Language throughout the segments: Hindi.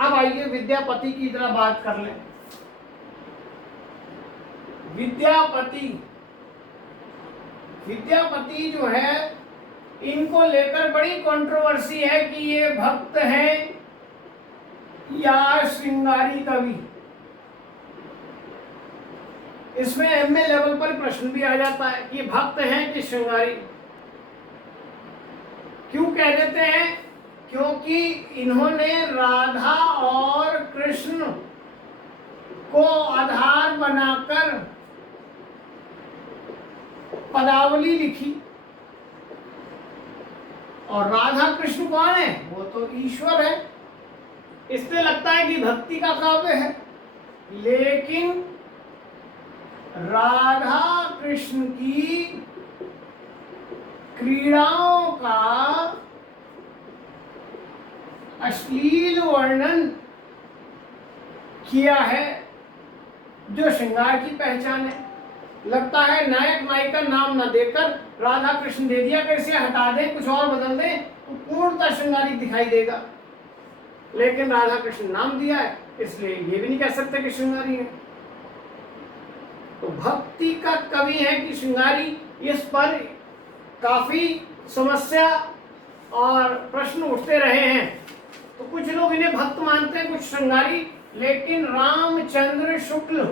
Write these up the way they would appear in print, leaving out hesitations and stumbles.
अब आइए विद्यापति की तरह बात कर लें। विद्यापति जो है, इनको लेकर बड़ी कंट्रोवर्सी है कि ये भक्त हैं या श्रृंगारी कवि। इसमें एमए लेवल पर प्रश्न भी आ जाता है कि भक्त हैं कि श्रृंगारी। क्यों कह देते हैं? क्योंकि इन्होंने राधा और कृष्ण को आधार बनाकर पदावली लिखी। और राधा कृष्ण कौन है? वो तो ईश्वर है। इसलिए लगता है कि भक्ति का काव्य है, लेकिन राधा कृष्ण की क्रीड़ाओं का अश्लील वर्णन किया है, जो श्रृंगार की पहचान है। लगता है नायक नायिका नाम न देकर राधा कृष्ण दे दिया, कैसे हटा दें, कुछ और बदल दें तो पूर्णतः श्रृंगारी दिखाई देगा। लेकिन राधा कृष्ण नाम दिया है, इसलिए ये भी नहीं कह सकते कि श्रृंगारी है। तो भक्ति का कवि है कि श्रृंगारी, इस पर काफी समस्या और प्रश्न उठते रहे हैं। तो कुछ लोग इन्हें भक्त मानते हैं, कुछ श्रृंगारी। लेकिन रामचंद्र शुक्ल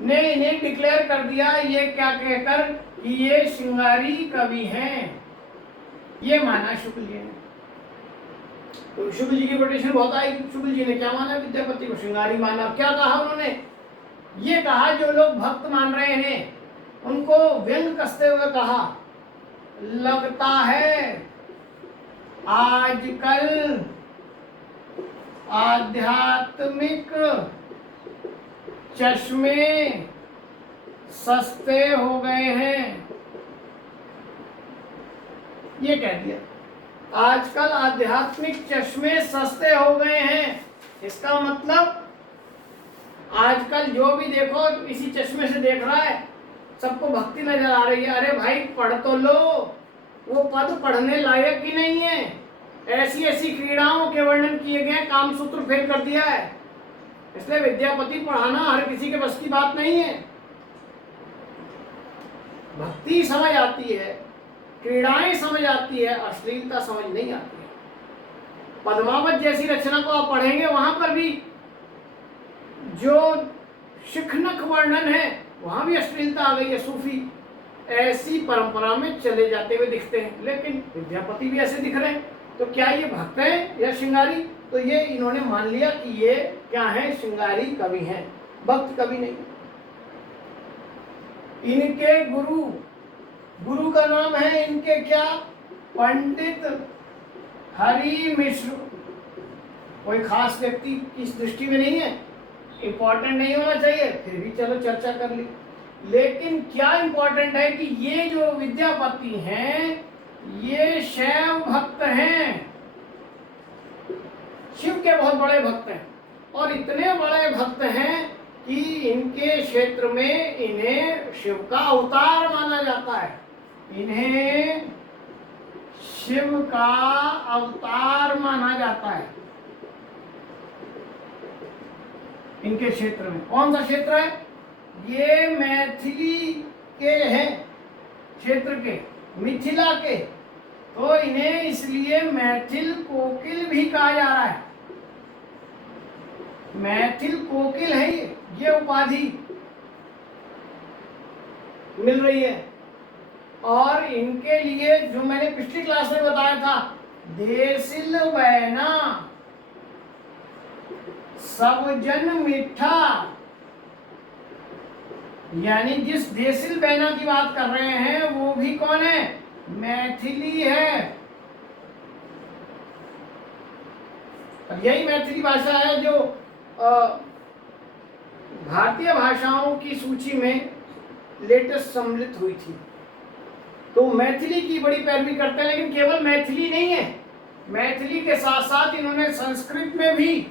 ने इन्हें डिक्लेयर कर दिया, ये क्या कहकर कि ये श्रृंगारी कवि हैं। ये माना शुक्ल जी ने। तो शुक्ल जी की कोटेशन बहुत आई। शुक्ल जी ने क्या माना? विद्यापति को श्रृंगारी माना। क्या कहा उन्होंने? ये कहा जो लोग भक्त मान रहे हैं उनको व्यंग कसते हुए कहा, लगता है आजकल आध्यात्मिक चश्मे सस्ते हो गए हैं। ये कह दिया, आजकल आध्यात्मिक चश्मे सस्ते हो गए हैं। इसका मतलब आजकल जो भी देखो इसी चश्मे से देख रहा है, सबको भक्ति नजर आ रही है। अरे भाई पढ़ तो लो, वो पद पढ़ने लायक ही नहीं है। ऐसी ऐसी क्रीड़ाओं के वर्णन किए गए, कामसूत्र फेल कर दिया है। इसलिए विद्यापति पढ़ाना हर किसी के बस की बात नहीं है। भक्ति समझ आती है, क्रीड़ाएं समझ आती है, अश्लीलता समझ नहीं आती है। पद्मावत जैसी रचना को आप पढ़ेंगे, वहां पर भी जो शिखनक वर्णन है वहां भी अश्लीलता आ गई है। सूफी ऐसी परंपरा में चले जाते हुए दिखते हैं, लेकिन विद्यापति भी ऐसे दिख रहे हैं। तो क्या ये भक्त हैं या श्रृंगारी? तो ये इन्होंने मान लिया कि ये क्या है, श्रृंगारी कवि हैं, भक्त कवि नहीं। इनके गुरु का नाम है इनके क्या? पंडित हरि मिश्र। कोई खास व्यक्ति इस दृष्टि में नहीं है, इंपॉर्टेंट नहीं होना चाहिए, फिर भी चलो चर्चा कर ली। लेकिन क्या इंपॉर्टेंट है कि ये जो विद्यापति हैं ये शैव भक्त हैं, शिव के बहुत बड़े भक्त हैं। और इतने बड़े भक्त हैं कि इनके क्षेत्र में इन्हें शिव का अवतार माना जाता है। इन्हें शिव का अवतार माना जाता है। इनके क्षेत्र में कौन सा क्षेत्र है? ये मैथिली के हैं, क्षेत्र के, मिथिला के। तो इन्हें इसलिए मैथिल कोकिल भी कहा जा रहा है। मैथिल कोकिल है ये उपाधि मिल रही है। और इनके लिए जो मैंने पिछली क्लास में बताया था, देसिल बैना सब जन मिठा, यानी जिस देसिल बैना की बात कर रहे हैं वो भी कौन है? मैथिली है। अब यही मैथिली भाषा है जो भारतीय भाषाओं की सूची में लेटेस्ट सम्मिलित हुई थी। तो मैथिली की बड़ी पैरवी करते हैं, लेकिन केवल मैथिली नहीं है, मैथिली के साथ साथ इन्होंने संस्कृत में भी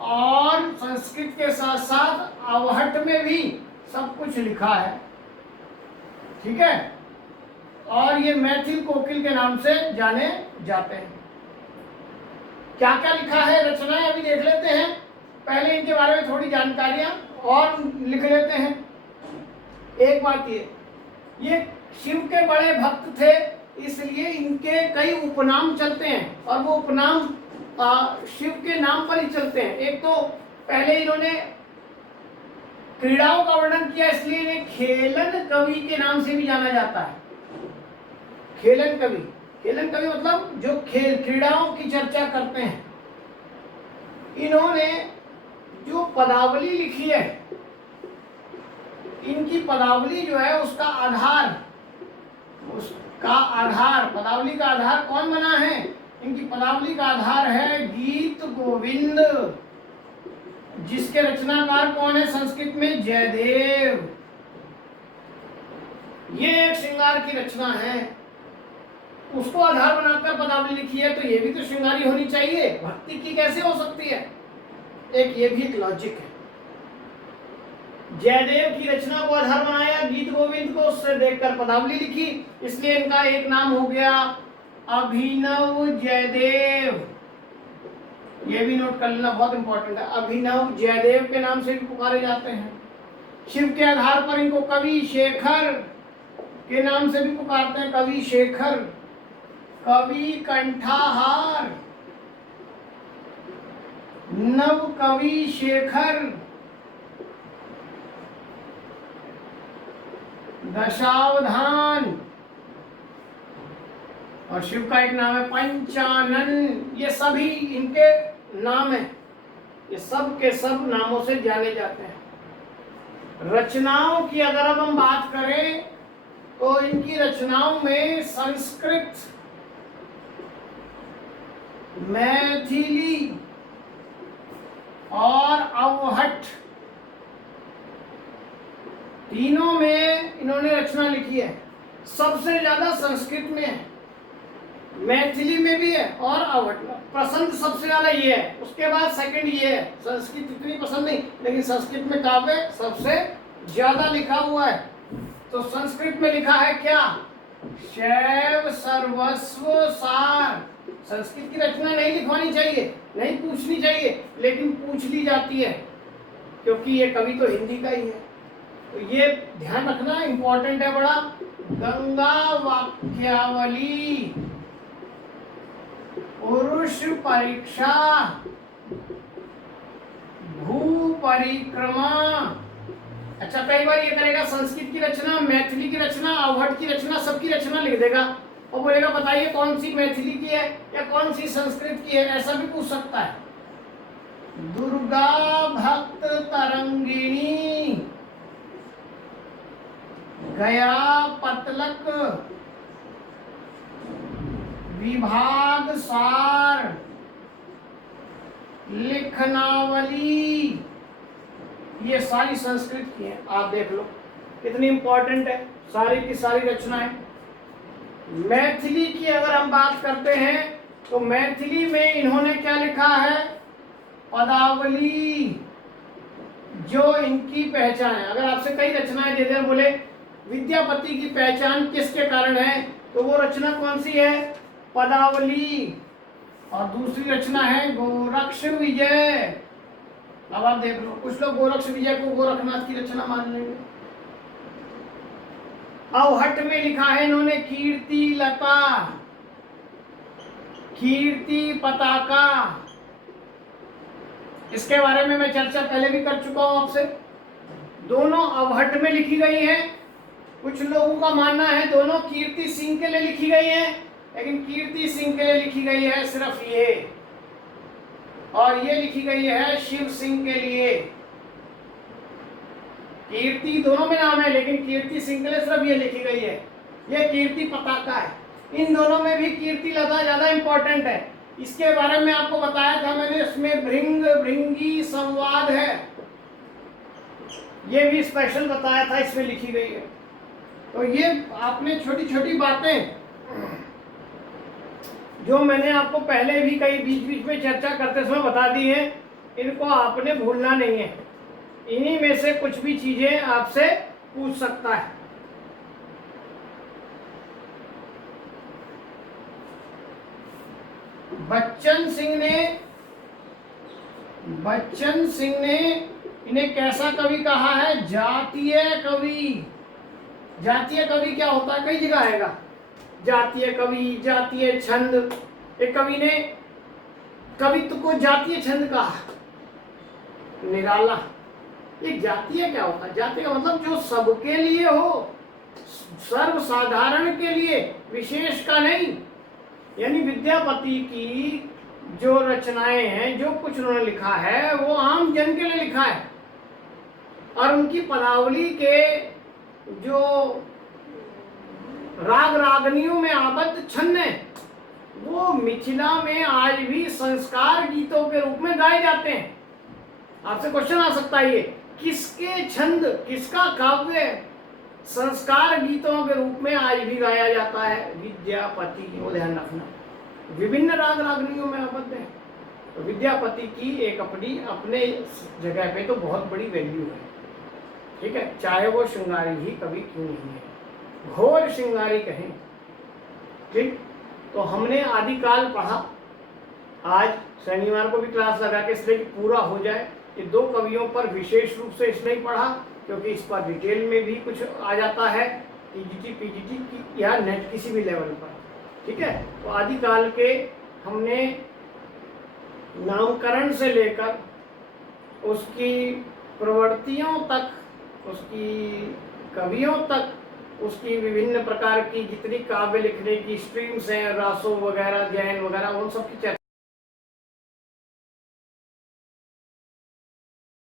और संस्कृत के साथ साथ अवहट में भी सब कुछ लिखा है। ठीक है, और ये मैथिल कोकिल के नाम से जाने जाते हैं। क्या क्या लिखा है रचनाएं अभी देख लेते हैं। पहले इनके बारे में थोड़ी जानकारियां और लिख लेते हैं। एक बात ये शिव के बड़े भक्त थे, इसलिए इनके कई उपनाम चलते हैं और वो उपनाम शिव के नाम पर ही चलते हैं। एक तो पहले इन्होंने क्रीड़ाओं का वर्णन किया, इसलिए इन्हें खेलन कवि के नाम से भी जाना जाता है। खेलन कवि मतलब जो खेल क्रीड़ाओं की चर्चा करते हैं। इन्होंने जो पदावली लिखी है, इनकी पदावली जो है उसका आधार पदावली का आधार कौन बना है? इनकी पदावली का आधार है गीत गोविंद, जिसके रचनाकार कौन है? संस्कृत में जयदेव। ये एक श्रृंगार की रचना है, उसको आधार बनाकर पदावली लिखी है, तो ये भी तो श्रृंगारी होनी चाहिए, भक्ति की कैसे हो सकती है? एक ये भी एक लॉजिक है। जयदेव की रचना को आधार बनाया, गीत गोविंद को उससे देखकर पदावली लिखी, इसलिए इनका एक नाम हो गया अभिनव जयदेव। ये भी नोट कर लेना, बहुत इंपॉर्टेंट है। अभिनव जयदेव के नाम से भी पुकारे जाते हैं। शिव के आधार पर इनको कवि शेखर के नाम से भी पुकारते हैं, कवि शेखर, कवि कंठाहार, नव कवि शेखर, दशावधान, और शिव का एक नाम है पंचानन। ये सभी इनके नाम हैं, ये सब के सब नामों से जाने जाते हैं। रचनाओं की अगर अब हम बात करें तो इनकी रचनाओं में संस्कृत, मैथिली और अवहट, तीनों में इन्होंने रचना लिखी है। सबसे ज्यादा संस्कृत में है, मैथिली में भी है और अवहट में। पसंद सबसे ज्यादा ये है, उसके बाद सेकंड ये है। संस्कृत इतनी पसंद नहीं, लेकिन संस्कृत में काव्य सबसे ज्यादा लिखा हुआ है। तो संस्कृत में लिखा है क्या? शैव सर्वस्व सार। संस्कृत की रचना नहीं लिखवानी चाहिए, नहीं पूछनी चाहिए, लेकिन पूछ ली जाती है, क्योंकि ये कवि तो हिंदी का ही है। तो ये ध्यान रखना, इंपॉर्टेंट है बड़ा। गंगा वाक्यावली, पुरुष परीक्षा, भू परिक्रमा। अच्छा, कई बार ये करेगा संस्कृत की रचना, मैथिली की रचना, अवहट की रचना, सबकी रचना लिख देगा और बोलेगा बताइए कौन सी मैथिली की है या कौन सी संस्कृत की है, ऐसा भी पूछ सकता है। दुर्गा भक्त तरंगिणी, गया पतलक, विभाग सार, लिखनावली, ये सारी संस्कृत की है। आप देख लो कितनी इंपॉर्टेंट है, सारी की सारी रचनाएं। मैथिली की अगर हम बात करते हैं तो मैथिली में इन्होंने क्या लिखा है? पदावली, जो इनकी पहचान है। अगर आपसे कई रचनाएं दे दे, बोले विद्यापति की पहचान किसके कारण है, तो वो रचना कौन सी है? पदावली। और दूसरी रचना है गोरक्ष विजय। अब आप देख लो, कुछ लोग गोरक्ष विजय को गोरखनाथ की रचना मान लेंगे। अवहट में लिखा है इन्होंने कीर्ति लता, कीर्ति पताका। इसके बारे में मैं चर्चा पहले भी कर चुका हूं आपसे। दोनों अवहट में लिखी गई हैं। कुछ लोगों का मानना है दोनों कीर्ति सिंह के लिए लिखी गई हैं, लेकिन कीर्ति सिंह के लिए लिखी गई है सिर्फ ये, और ये लिखी गई है शिव सिंह के लिए। कीर्ति दोनों में नाम है, लेकिन कीर्ति सिंह के लिए सिर्फ ये लिखी गई है। ये कीर्ति पताका है। इन दोनों में भी कीर्ति लता ज्यादा इंपॉर्टेंट है। इसके बारे में आपको बताया था मैंने, इसमें भृंग भृंगी संवाद है, ये भी स्पेशल बताया था, इसमें लिखी गई है। तो ये आपने छोटी छोटी बातें जो मैंने आपको पहले भी कई बीच बीच में चर्चा करते समय बता दी है, इनको आपने भूलना नहीं है। इन्हीं में से कुछ भी चीजें आपसे पूछ सकता है। बच्चन सिंह ने बच्चन सिंह ने इन्हें कैसा कवि कहा है? जातीय कवि। जातीय कवि क्या होता है? कई जगह आएगा जातीय कवि, जातीय छंद। एक कवि ने कवित्व को जातीय छंद कहा, निराला। ये जातीय क्या होता है? जातीय का मतलब जो सबके लिए हो, सर्वसाधारण के लिए, विशेष का नहीं। यानी विद्यापति की जो रचनाएं हैं, जो कुछ उन्होंने लिखा है, वो आम जन के लिए लिखा है। और उनकी पदावली के जो राग रागनियों में आबद्ध छंद हैं, वो मिथिला में आज भी संस्कार गीतों के रूप में गाए जाते हैं। आपसे क्वेश्चन आ सकता है, ये किसके छंद, किसका काव्य संस्कार गीतों के रूप में आज भी गाया जाता है? विद्यापति। वो ध्यान रखना, विभिन्न राग रागनियों में आबद्ध है। तो विद्यापति की एक अपने जगह पे तो बहुत बड़ी वैल्यू है, ठीक है, चाहे वो श्रृंगारी ही कभी क्यों नहीं है, घोर श्रृंगारी कहें। ठीक, तो हमने आदिकाल पढ़ा। आज शनिवार को भी क्लास लगा के इसलिए कि पूरा हो जाए। ये दो कवियों पर विशेष रूप से इसलिए ही पढ़ा क्योंकि इस पर डिटेल में भी कुछ आ जाता है, टीजीटी पीजीटी की या नेट किसी भी लेवल पर। ठीक है, तो आदिकाल के हमने नामकरण से लेकर उसकी प्रवृत्तियों तक, उसकी कवियों तक, उसकी विभिन्न प्रकार की जितनी काव्य लिखने की स्ट्रीम्स हैं, रासो वगैरह, जैन वगैरह, उन सब की चर्चा